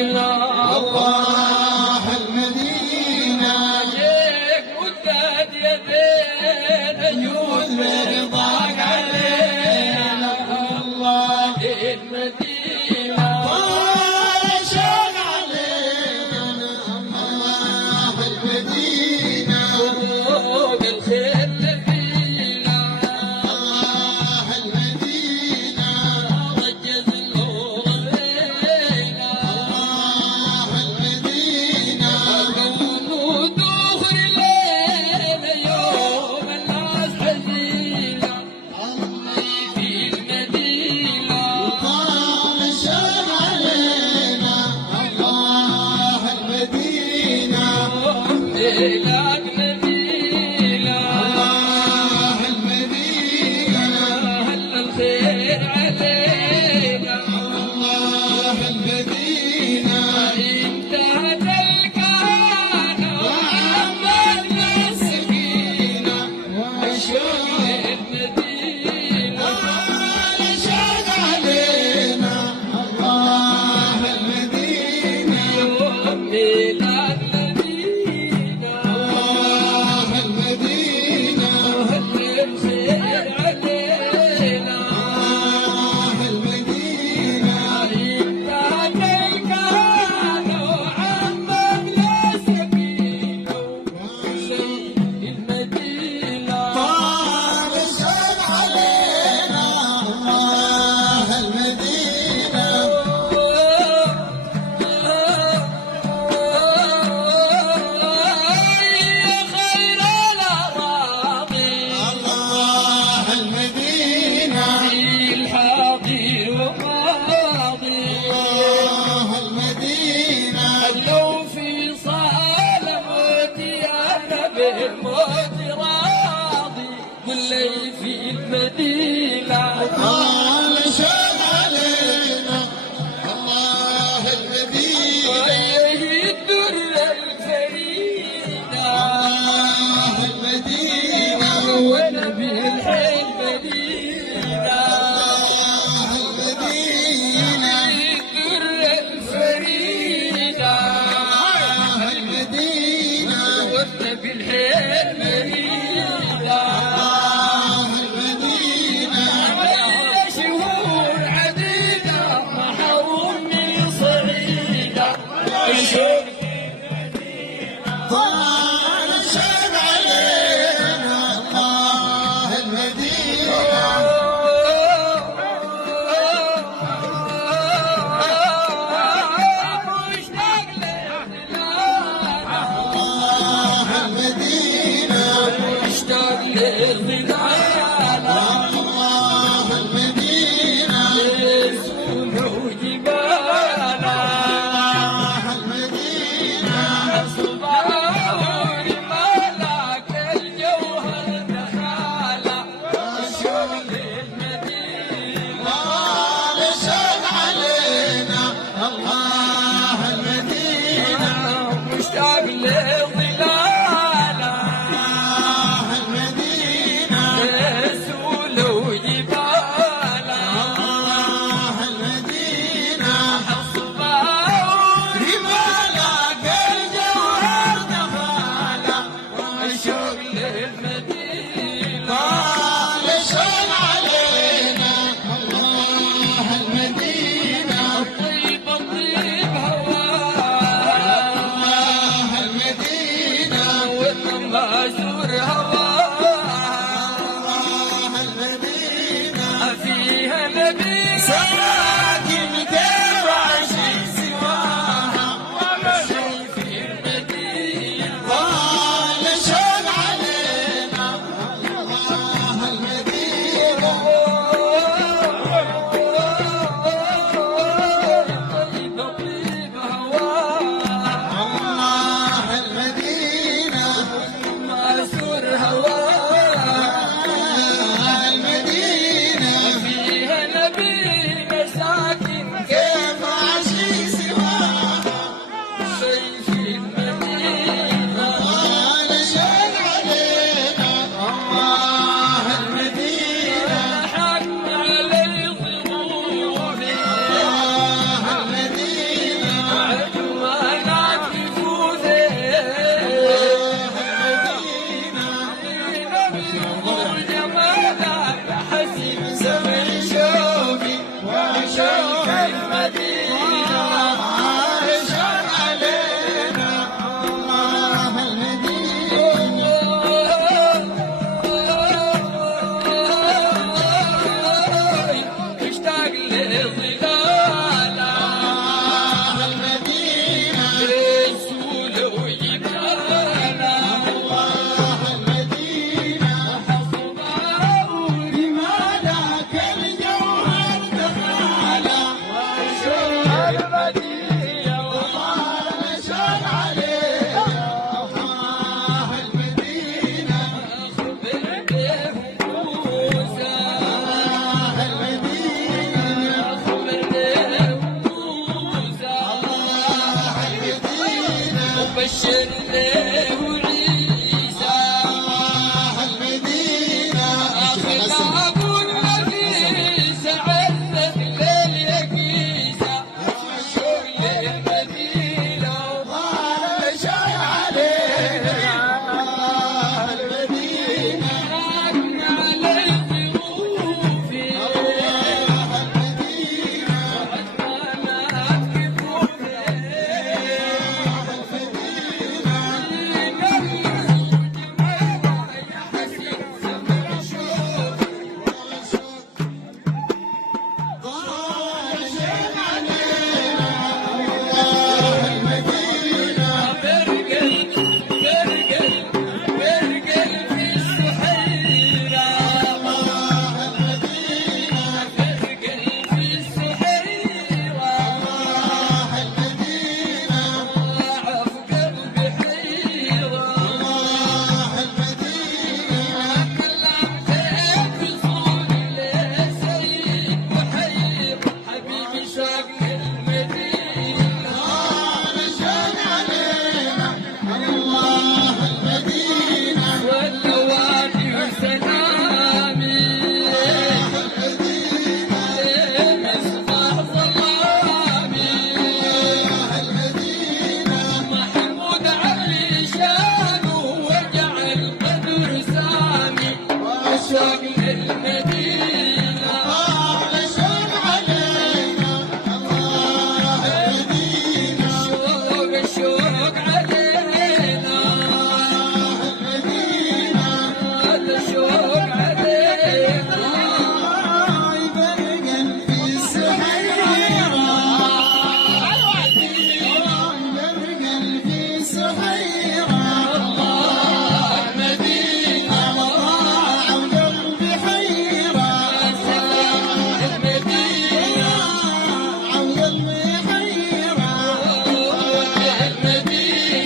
المدينة الله المدينة جيك مدت يدين يجود برضاك علينا الله المدينة طال شوق علينا الله المدينة فوق الخير فينا الله المدينة رجز النور علينا الله المدينة قوم دخل الليل يوم الناس حزينة في المدينة طال شوق علينا الله المدينة ميلاد نبينا الله المدينة هل الخير علينا الله المدينة انتهت الكهنة وعملنا السكينة وشوق المدينة طال شوق علينا الله المدينة يوم ميلاد نبينا الله المدينة هل الخير علينا الله المدينة انتهت الكهنة وعملنا السكينة المدينة طال شوق علينا الله المدينة خير الأراضي الله المدينة الحاضر وماضي الله المدينة لو في صال موتي أنا بالموت راضي قل لي في المدينة طال شوق علينا الله المدينة ويه الدر الفريدة الله المدينة ونبي الحين مدينة الله المدينة الدر الفريدة الله المدينة والنبي الحين مريدة الله المدينة شهور عديدة محرومي صعيدة طال شوق علينا الله المدينة الله المدينة مشتاق للظلال الله المدينة يسوم وجبالا الله المدينة صباح مالك الجوهر دخالا شغل المدينة طال شوق علينا الله المدينة مشتاق للظلال الله المدينة يسول وجبالا الله المدينة صباح رمالك الجوهر دخالة شغل المدينة طال شوق علينا الله المدينة طيب طيب هواها الله المدينة والمازور هواها الله المدينة فيها نبي ساكن دير عشق سواها شيء في المدينة طال شوق علينا الله المدينة طيب طيب هواها الله المدينة مازور هواها بشر له وعيد